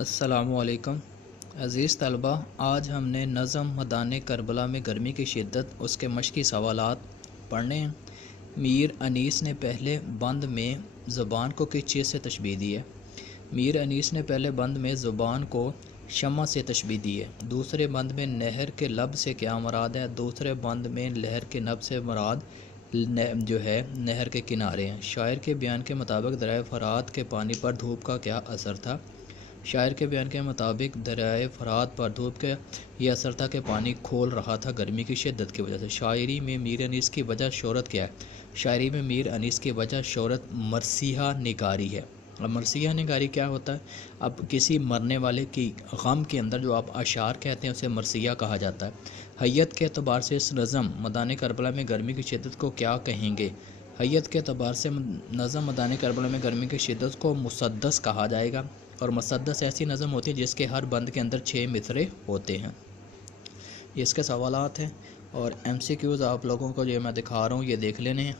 अस्सलामुअलैकुम अज़ीज़ तलबा, आज हमने नज़म मदाने करबला में गर्मी की शिद्दत उसके मशक़ी सवालात पढ़ने हैं। मीर अनीस ने पहले बंद में ज़ुबान को किस चीज़ से तशबीह दी है? मीर अनीस ने पहले बंद में ज़ुबान को शम्मा से तशबीह दी है। दूसरे बंद में नहर के लब से क्या मुराद है? दूसरे बंद में लहर के नब से मुराद जो है नहर के किनारे हैं। शायर के बयान के मुताबिक दरिया फ़रात के पानी पर धूप का क्या असर था? शायर के बयान के मुताबिक दरियाए फ़रात पर धूप का ये असर था कि पानी खोल रहा था गर्मी की शिद्दत की वजह से। शायरी में मीर अनीस की वजह शोहरत क्या है? शायरी में मीर अनीस की वजह शोहरत मरसिया निगारी है। अब मरसिया निगारी क्या होता है? अब किसी मरने वाले की गम के अंदर जो आप अशार कहते हैं उसे मरसिया कहा जाता है। हैयत के अतबार से इस नज़म मदाने करबला में गर्मी की शिद्दत को क्या कहेंगे? हैयत के अतबार से नज़म मदाने करबला में गर्मी की शिद्दत को मुसद्दस कहा जाएगा। और मुसद्दस ऐसी नज़म होती है जिसके हर बंद के अंदर 6 मिसरे होते हैं। ये इसके सवालात हैं और MCQs आप लोगों को जो मैं दिखा रहा हूँ ये देख लेने हैं।